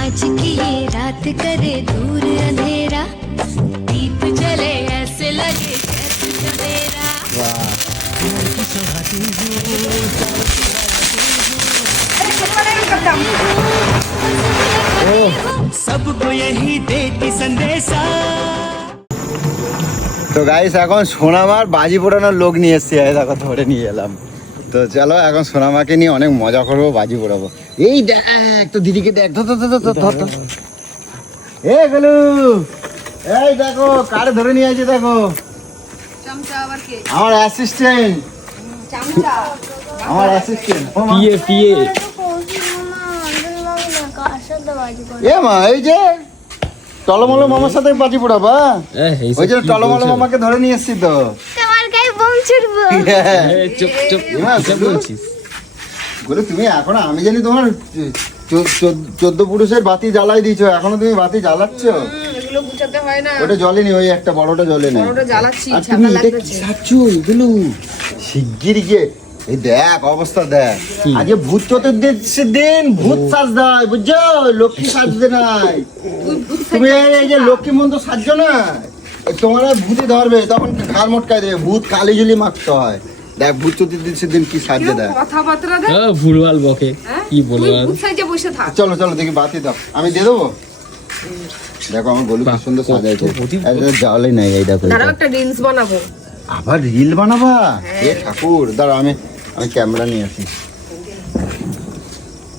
आज की ये रात करे दूर अंधेरा दीप जले ऐसे लगे जैसे सवेरा सबको यही देती संदेशा তো গাইস এখন সোনামার বাজি পোড়ানোর লোক নিয়ে এসছি এই দেখো ধরে নিয়ে এলাম তো চলো এখন সোনামাকে নিয়ে অনেক মজা করব বাজি পোড়াবো। এই দেখ তো দিদিকে দেখ ধর ধর ধর ধর এ গেলু। এই দেখো কারে ধরে নিয়ে আছে দেখো। আমার অ্যাসিস্ট্যান্ট আমার অ্যাসিস্ট্যান্ট পিয়ে পিয়ে এ মা এই যে টলমলো মামার সাথে বাজি পোড়াবা। ওই যে টলমলো মামাকে ধরে নিয়ে এসছি তো। তোমার গায়ে চুপ চুপ এমা, বলছিস? বলে তুমি এখন আমি জানি তোমার চোদ্দ পুরুষের বাতি জ্বালাই দিয়েছ এখনও তুমি বাতি জ্বালাচ্ছ? হয় ওটা জ্বলেনি ওই একটা বড়টা আর তুমি এটা কি এগুলো? শিগগির গিয়ে এই দেখ অবস্থা দেখ। আজকে ভূত চতুর্দশীর দিন ভূত সাজ দেয় বুঝছ? লক্ষ্মী সাজতে নাই। তুমি এই- এই যে লক্ষ্মী মন্ত্র সাজছো না? তোমার ভূতে ধরবে তখন ঘাড় মটকায় দেবে ভূত কালি জুলি মাখতে হয়। দেখ ভূত চতুর্দশীর দিন কি সাজতে দেয়। কথাবার্তা ভুলভাল বকে হ্যাঁ? কি বলব ভূত সাইজে বসে থাক। চলো চলো দেখি বাতি দাও। আমি দিয়ে দেবো? দেখো আমার গলু কি সুন্দর সাজাইছে। প্রদীপ। জালে নাই এই দেখো দাঁড়াও একটা রিলস বানাবো। আবার রিল বানাবা? এ ঠাকুর দাঁড়া আমি আমি ক্যামেরা নিয়ে আসি।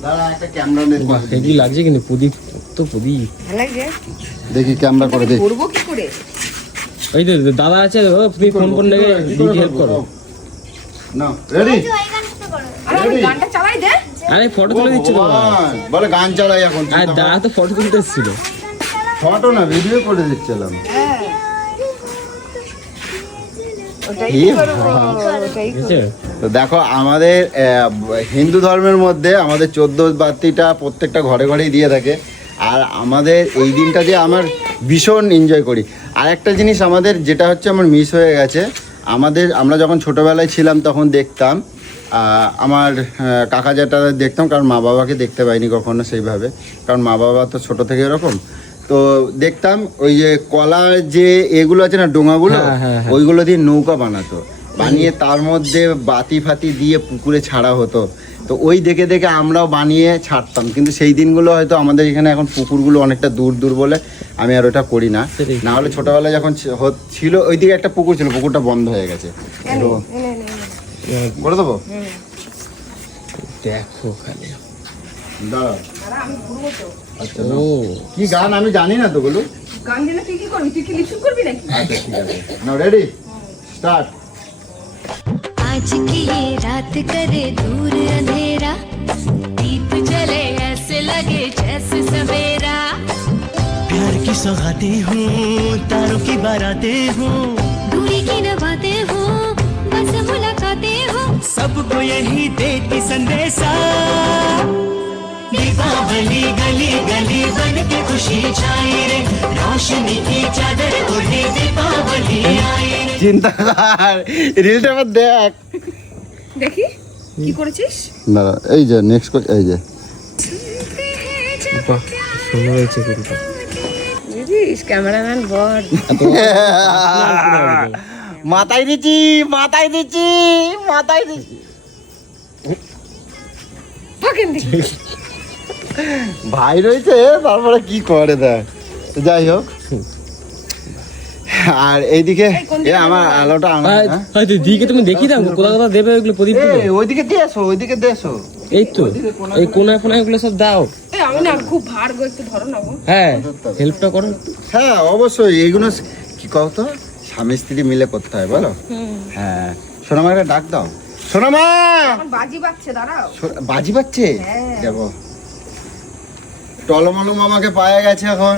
দাঁড়া একটা ক্যামেরা নিয়ে বাহ হেভি লাগছে কিন্তু প্রদীপ তো প্রদীপ। দেখি ক্যামেরা করে দেখি। করব কি করে? ওই তো দাদা আছে ও তুমি ফোন ফোন লেগে দিদি হেল্প করো না রেডি আরে ফটো তুলে দিচ্ছে তো বলে গান চালাই এখন আর দাদা তো ফটো তুলতে এসেছিল। ফটো না ভিডিও করে দিচ্ছিলাম। তো দেখো আমাদের হিন্দু ধর্মের মধ্যে আমাদের চোদ্দ বাতিটা প্রত্যেকটা ঘরে ঘরেই দিয়ে থাকে। আর আমাদের এই দিনটা যে আমার ভীষণ এনজয় করি। আর একটা জিনিস আমাদের যেটা হচ্ছে আমার মিস হয়ে গেছে। আমাদের আমরা যখন ছোটোবেলায় ছিলাম তখন দেখতাম আমার কাকা যেটা দেখতাম কারণ মা বাবাকে দেখতে পাইনি কখনো সেইভাবে কারণ মা বাবা তো ছোটো থেকে এরকম। তো দেখতাম ওই যে কলার যে এগুলো আছে না ডোঙাগুলো হ্যাঁ, হ্যাঁ, হ্যাঁ। ওইগুলো দিয়ে নৌকা বানাতো। বানিয়ে তার মধ্যে বাতি ফাতি দিয়ে পুকুরে ছাড়া হতো। তো ওই দেখে দেখে আমরাও বানিয়ে ছাড়তাম। কিন্তু সেই দিনগুলো হয়তো আমাদের এখানে এখন পুকুরগুলো অনেকটা দূর দূর বলে আমি আর ওটা করি না। না হলে ছোটবেলায় যখন ছিল ওইদিকে একটা পুকুর ছিল পুকুরটা বন্ধ হয়ে গেছে। তো করে দেবো? দেখো খালি। দাঁড়াও। আচ্ছা ও কি গান? আমি জানি না তো বলু গান জেনে তুই কি করবি? তুই কি লিপসিং করবি নাকি? আচ্ছা ঠিক আছে। নাও রেডি স্টার্ট आज की ये रात करे दूर अंधेरा। दीप जले ऐसे लगे जैसे सवेरा। प्यार की सौगातें हूँ तारों की बारातें हूँ। दूरी की न बातें हो बस मुलाकातें हो। सबको यही देती संदेशा। दीपावली गली गली बन के खुशी छाई रे। रोशनी की चादर ओढ़े दीपावली आई। চিন্তা কর রিলটা আবার দেখ। দেখি কি করেছিস? দাঁড়া এই যে নেক্সট এই যে। বাহ সুন্দর হয়েছে বুঝিস ক্যামেরাম্যান মাথায় দিচ্ছি মাথায় দিচ্ছি মাথায় দিচ্ছি। ভাই রয়েছে তারপরে কি করে দেখ। যাই হোক। আর এইদিকে এ আমার আলোটা আনো হ্যাঁ? হয়তো দিকে তুমি দেখি দাও কোথাও কোথাও দেবে ওইগুলো প্রদীপ ওইদিকে দিয়ে এসো ওইদিকে দিয়ে এসো। এই তো এই কোনায় ফোনায় ওগুলো সব দাও। এই আমি না খুব ভার গো একটু ধরো না হ্যাঁ হেল্পটা করো। হ্যাঁ অবশ্যই এইগুলো কি কও তো? স্বামী স্ত্রী মিলে করতে হয় বলো। হ্যাঁ ডাক দাও। সোনামা! বাজি বাজছে দাঁড়াও। বাজি পাচ্ছে হ্যাঁ। দেবো টলমলো মামাকে পাওয়া গেছে এখন।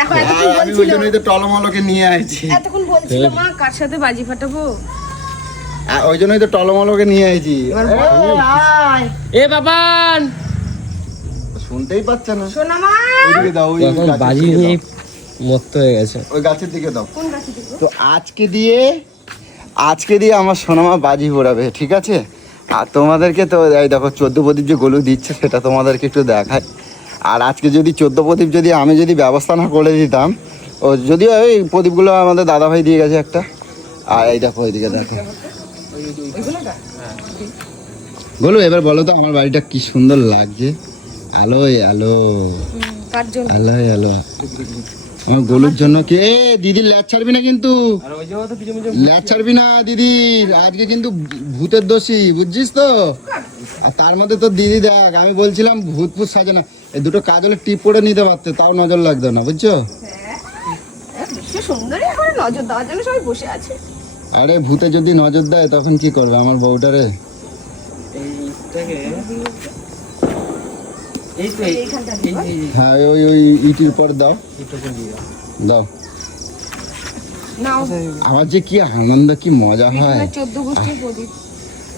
আমি ওই জন্যই তো টলমলোকে নিয়ে আইছি। এতক্ষণ বলছিল মা কার সাথে বাজি ফাটাবো? আর ওই জন্যই তো টলমলোকে নিয়ে আইছি। এ বাবান! শুনতেই পাচ্ছে না। শোনা মা। ওইদিকে দাও ওই বাজি নিয়ে মত্ত হয়ে গেছে। ওই গাছের দিকে দাও। কোন তো আজকে দিয়ে আজকে দিয়ে আমার সোনামা বাজি পড়াবে ঠিক আছে? আর তোমাদেরকে তো এই দেখো চোদ্দ প্রদীপ যে গলু দিচ্ছে সেটা তোমাদেরকে একটু দেখায় আর আজকে যদি চোদ্দ প্রদীপ যদি আমি যদি ব্যবস্থা না করে দিতাম, ও যদিও ওই প্রদীপগুলো আমাদের দাদাভাই দিয়ে গেছে একটা। আর এই দেখো ওইদিকে দেখো। বলো, এবার বলো তো আমার বাড়িটা কি সুন্দর লাগছে। আলোয় আলো। আলোয় আলো। আমার গলুর জন্য কি? এ দিদির ল্যাচ ছাড়বি না কিন্তু। ল্যাচ ছাড়বি না দিদি। আজকে কিন্তু ভূতের দোষী, বুঝছিস তো? আর তার মধ্যে তো দিদি দেখ, আমি বলছিলাম ভূত ফুত সাজে না এই দুটো কাজলের টিপ করে নিতে পারতে তাও নজর লাগতো না বুঝছ? আছে। আরে ভূতে যদি নজর দেয় তখন কি করবে আমার বউটারে? এইটাকে এই তো এই- এইখানটা এই এই- হ্যাঁ ওই ওই ইটির পর দাও। দাও। আমার যে কি আনন্দ কি মজা হয়।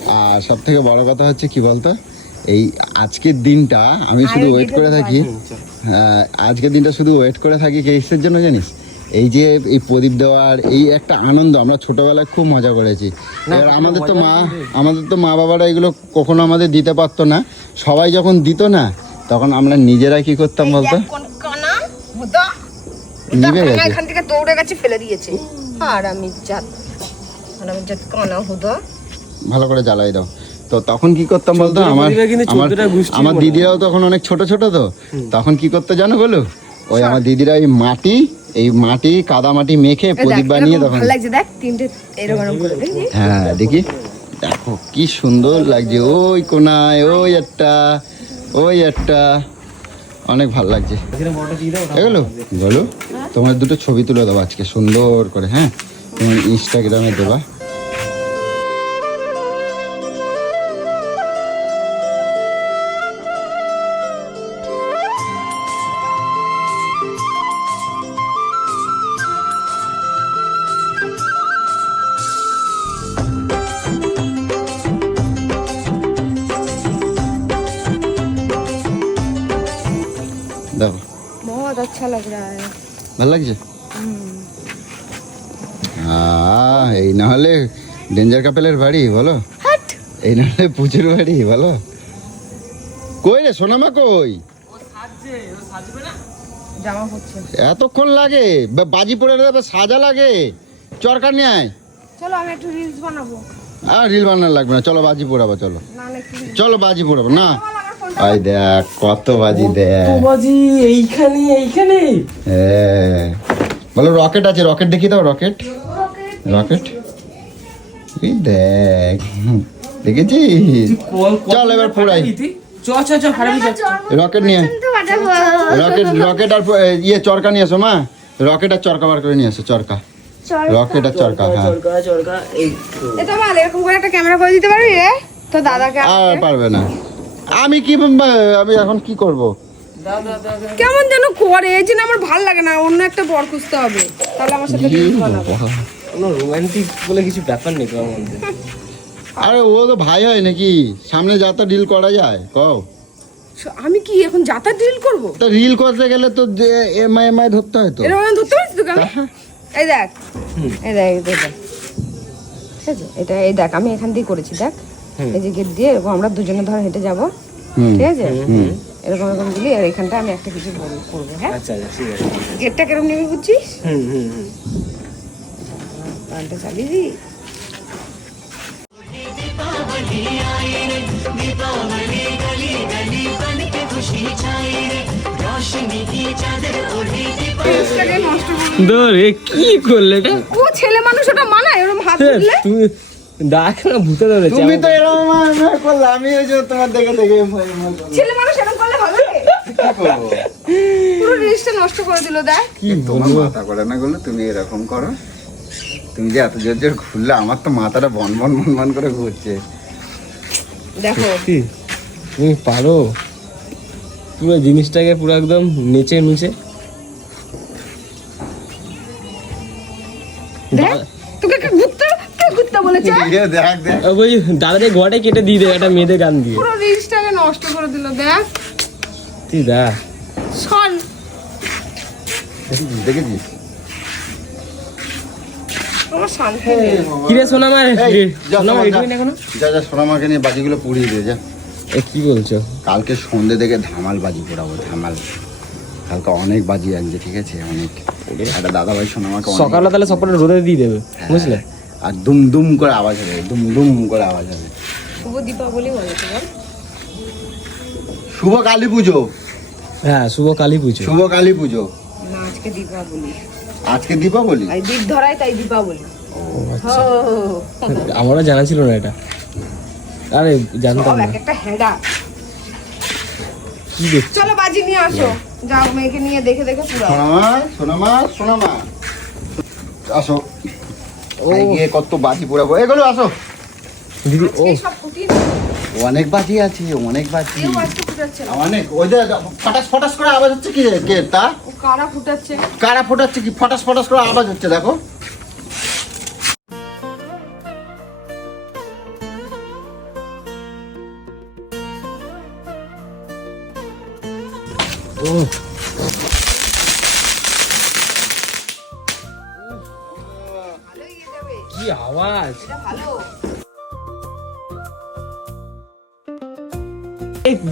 আর সব থেকে বড় কথা হচ্ছে কি বলতো? এই আজকের দিনটা আমি শুধু ওয়েট করে থাকি। হ্যাঁ, আজকের দিনটা শুধু ওয়েট করে থাকি কেসের জন্য জানিস? এই যে এই প্রদীপ দেওয়ার এই একটা আনন্দ আমরা ছোটবেলায় খুব মজা করেছি। এবার আমাদের তো মা আমাদের তো মা বাবারা এগুলো কখনো আমাদের দিতে পারতো না। সবাই যখন দিত না তখন আমরা নিজেরা কি করতাম বলতো? কানা নিভে গেছে। এখান থেকে দৌড়ে গেছে ফেলে দিয়েছে। আর আমি জাত আর আমি জাত কানা হুদা ভালো করে জ্বালাই দাও। তো তখন কি করতাম বলতো? আমার আমার আমার দিদিরাও তখন অনেক ছোট ছোট তো। তখন কি করতে জানো বলো? ওই আমার দিদিরা এই মাটি এই মাটি কাদা মাটি মেখে প্রদীপ বানিয়ে তখন হ্যাঁ দেখি। দেখো কি সুন্দর লাগছে। ওই কোনায় ওই একটা ওই একটা। অনেক ভালো লাগছে। এগুলো? বলো। তোমার দুটো ছবি তুলে দেবো আজকে সুন্দর করে হ্যাঁ? তোমার ইনস্টাগ্রামে দেবা। ভালো লাগছে? এই না হলে ডেঞ্জার কাপেলের বাড়ি বলো। এই না হলে পুজোর বাড়ি বলো। কই রে সোনামা কই? এতক্ষণ লাগে বাজি পড়ে দেবে সাজা লাগে। চরকার নিয়ে আয়। চলো আমি একটু রিলস বানাবো। আর রিল বানানো লাগবে না চলো বাজি পোড়াবো চলো। চলো বাজি পোড়াবো না। আই দেখ কত বাজি দেখ। বাজি এইখানে এইখানে। হ্যাঁ। বলো রকেট আছে রকেট দেখি দাও রকেট। রকেট। এই দেখ দেখেছিস? চল এবার চ রকেট নিয়ে। রকেট রকেট আর ইয়ে চরকা নিয়ে এসো মা। রকেট আর চরকা বার করে নিয়ে এসো চরকা। রকেট আর চরকা হ্যাঁ। চরকা চরকা এই তো। ভালো এরকম করে একটা ক্যামেরা করে দিতে পারবি রে? তো দাদাকে আর পারবে না। আমি কি আমি এখন কি করব? দাও দাও দাও দাও। কেমন যেন করে এই জন্য আমার ভালো লাগে না অন্য একটা বর খুঁজতে হবে। তাহলে আমার সাথে কোনো রোমান্টিক বলে কিছু ব্যাপার নেই তোমার মধ্যে। আরে ও তো ভাই হয় নাকি? সামনে যাতা ডিল করা যায় কও। আমি কি এখন যাতা ডিল করব? তা রিল করতে গেলে তো এমআই এমআই ধরতে হয় তো। এরকম ধরতে পারছিস তোকে আমি? এই দেখ এই দেখ এই দেখ ঠিক আছে এটা এই দেখ আমি এখান দিয়ে করেছি দেখ। এই যে গেট দিয়ে এরকম আমরা দুজনে ধর হেঁটে যাব হুম ঠিক আছে এরকম এরকম দিলি আর এখানটা আমি একটা কিছু বল- করবো হ্যাঁ আচ্ছা আচ্ছা ঠিক আছে গেটটা কিরকম নেবে বুঝছিস হুম হুম হুম গানটা চালিয়ে দিই दीपावली आई रे दीपावली गली गली बन के खुशी छाई रे रोशनी की चादर ओढ़ी दीपावली জিনিসটাকে নষ্ট করে ধরে কি করলে এটা ও ছেলে মানুষ ওটা মানায় ওরকম হাত তুললে তুমি ডাক না ভূতে ধরেছে তুমি তো এরকম করলে আমি ওই যে তোমার দেখে দেখে ভয় ভয় করলাম। ছেলে মানুষ এরকম করলে হবে? পুরো জিনিসটা নষ্ট করে দিল দেখ। এ, তোমার মাথা করে না করলে তুমি এরকম করো। তুমি যে এত জোর জোর ঘুরলে আমার তো মাথাটা বন বন বন বন করে ঘুরছে। দেখো। তুমি পারো। পুরো জিনিসটাকে পুরো একদম নেচে নুচে। ওই দাদাদের গোয়াটাই কেটে দিয়ে দেবে একটা মেয়েদের গান দিয়ে। পুরো রিলসটাকে নষ্ট করে দিল দেখ। তুই দা। শোন। দেখেছিস কিরে এখনও? যা যা সোনামাকে নিয়ে বাজিগুলো পুড়িয়ে দিয়ে যা। এ কি বলছো? কালকে সন্ধে থেকে ধামাল বাজি পড়াবো ধামাল। কালকে অনেক বাজি আনছে ঠিক আছে? অনেক। একটা দাদা ভাই সোনামাকে সকালে তাহলে সবকটা রোদে দিয়ে দেবে বুঝলে? আর দুম দুম করে আওয়াজ হবে দুম দুম করে আওয়াজ হবে। শুভ দীপাবলি বলে শুভ কালী পুজো। হ্যাঁ শুভ কালী পুজো। শুভ কালী পুজো। না আজকে দীপাবলি। আজকে দীপাবলি? আর দীপ ধরায় তাই দীপাবলি। আচ্ছা। ও আমারও জানা ছিল না এটা। আরে জানতাম না। এক একটা হেডা। কি চলো বাজি নিয়ে আসো। যাও মেয়েকে নিয়ে দেখে দেখে পুরো। সোনামা সোনামা সোনামা। আসো। গিয়ে কত বাজি পোড়াবো। এগুলো আসো। দিদি ও অনেক বাজি আছে অনেক বাজি। অনেক। ওই যে ফটাস ফটাস করে আওয়াজ হচ্ছে কি রে? কে? তা? কারা ফুটাচ্ছে? কারা ফোটাচ্ছে কি? ফটাস ফটাস করে আওয়াজ হচ্ছে দেখো।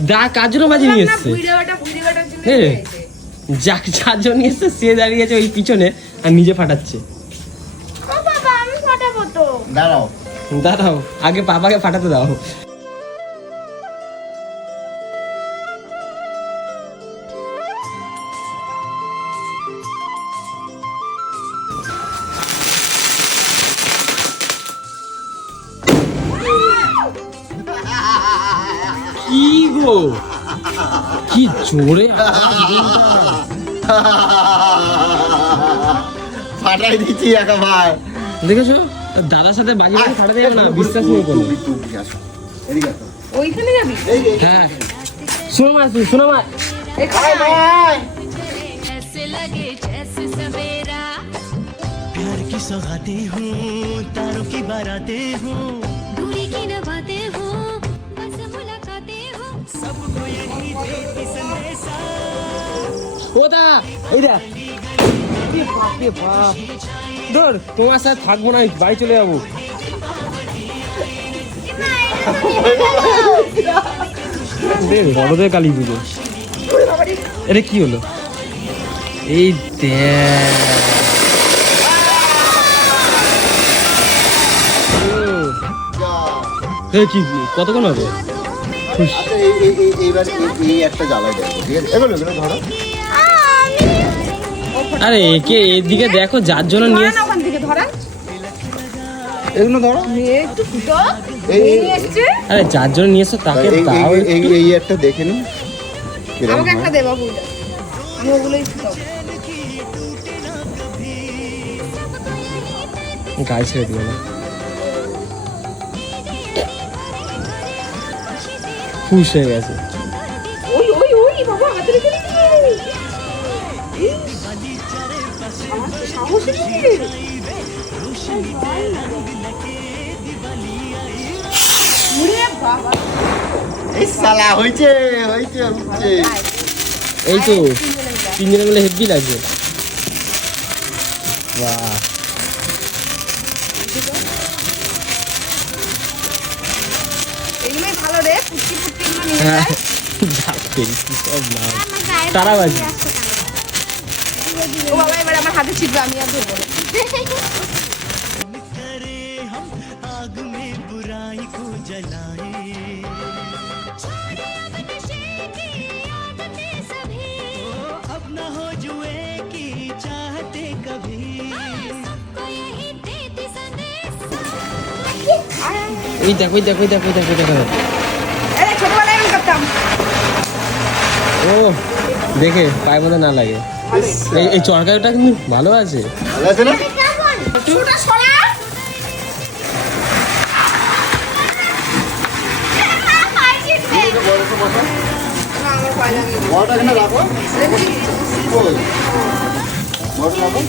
দা জন্য বাজি নিয়ে এসছে। হ্যাঁ। যাক যার জন্য নিয়ে এসছে সে দাঁড়িয়ে আছে ওই পিছনে আর নিজে ফাটাচ্ছে। ও বাবা আমি ফাটাবো তো। দাঁড়াও। দাঁড়াও আগে বাবাকে ফাটাতে দাও। কি জোরে আওয়াজ ঘুমটা। ফাটাই দিচ্ছি একেবার দেখেছো দাদার সাথে বাজি বাজি ফাটাতে যাবে না বিশ্বাস নেই কোনো তুমি- তুমি আসো। এদিকে আসো। ওইখানে যাবি এই যে, হ্যাঁ শোনো মা শোনো মা এখানে আয়। আয়। ऐसे लगे जैसे सवेरा प्यार की सौगातें हूँ तारों की बारातें हूँ दूरी की नबातें हो ও দা এই দা এ বাপ ধর তোমার সাথে থাকব না বাড়ি চলে যাব। বড়দের কালী পুজো এটা কি হলো? এই কি কতক্ষণ হবে? আচ্ছা, এই- এই- এই- এইবার এই- একটা এগুলো এগুলো ধরো। আরে একে এদিকে দেখো যার জন্য নিয়ে ওখান থেকে ধরা এগুলো ধরো। একটু ফুটো আরে যার জন্য নিয়ে এসো তাকে এই- দাও এই- এই একটা দেখে নিন। আমাকে একটা দে বাবু। আমি ওগুলোই ফুটাবো গায়ে ছেড়ে দিও না। খুশ হয়ে গেছে। ওই ওই ওই বাবা হাতে রেখে এই সালা হয়েছে হয়েছে হচ্ছে এই তো তিনজনে মিলে হেভি লাগছে। বাহ। এগুলোই ভালো রে পুটকি পুটকি গুলো নিয়ে হ্যাঁ ও বাবা এবার আমার হাতে ছিটবে আমি আর ধরবো না करे हम आग में बुराई को जलाए ओ, अब न हो जुए की चाहते कभी ওই দেখ ওই দেখ ওই দেখ ওই দেখ ওই দেখ ওই দেখ। আরে ছোটবেলায় আমি করতাম ও দেখে পায়ের মধ্যে না লাগে এই এই চরকারিটা কিন্তু ভালো আছে। ভালো আছে না? ছোটা সরা না আমার ভয় লাগে বড়টা এখানে রাখো। রেখে দিচ্ছি। কই? বড়টা রাখো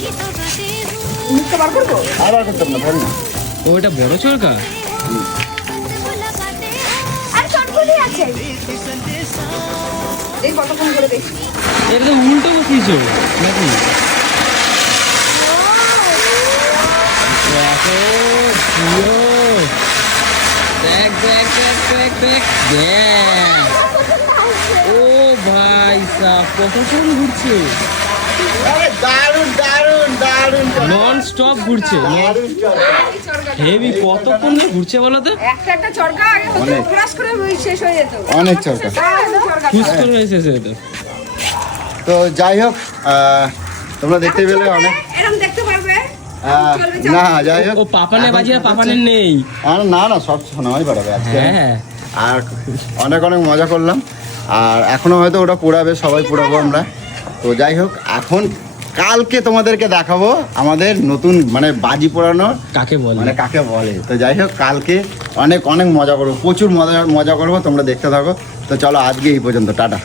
মুখটা বার করব আর বার করতাম না ধরো না। ও এটা বড় চরকা? আর চটগুলি আছে। এই কতক্ষণ করে দেখি এটা তো উল্টো বসিয়েছো নাকি? দেখো দেখ দেখ দেখ দেখ দেখ। ও ভাই সাহ কতক্ষণ ঘুরছে। দারুণ দারুণ দারুণ নন স্টপ ঘুরছে। হেভি কতক্ষণ ধরে ঘুরছে বলো তো? একটা একটা চরকা আগে অনেক। ফ্লাশ করে শেষ হয়ে যেত। অনেক চরকা। খুশ করে হয়েছে সে তো তো যাই হোক তোমরা দেখতে পেলে অনেক। এরকম দেখতে পারবে। না যাই হোক। ও পাপানের বাজি আর পাপানের নেই। আর না না সব শোনাই পারবে আজকে। হ্যাঁ। আর অনেক অনেক মজা করলাম। আর এখনও হয়তো ওটা পোড়াবে সবাই পোড়াবো আমরা। তো যাই হোক এখন কালকে তোমাদেরকে দেখাবো আমাদের নতুন মানে বাজি পোড়ানোর। কাকে বলে? মানে কাকে বলে। তো যাই হোক কালকে অনেক অনেক মজা করব। প্রচুর মজা মজা করব তোমরা দেখতে থাকো। তো চলো আজকে এই পর্যন্ত টাটা।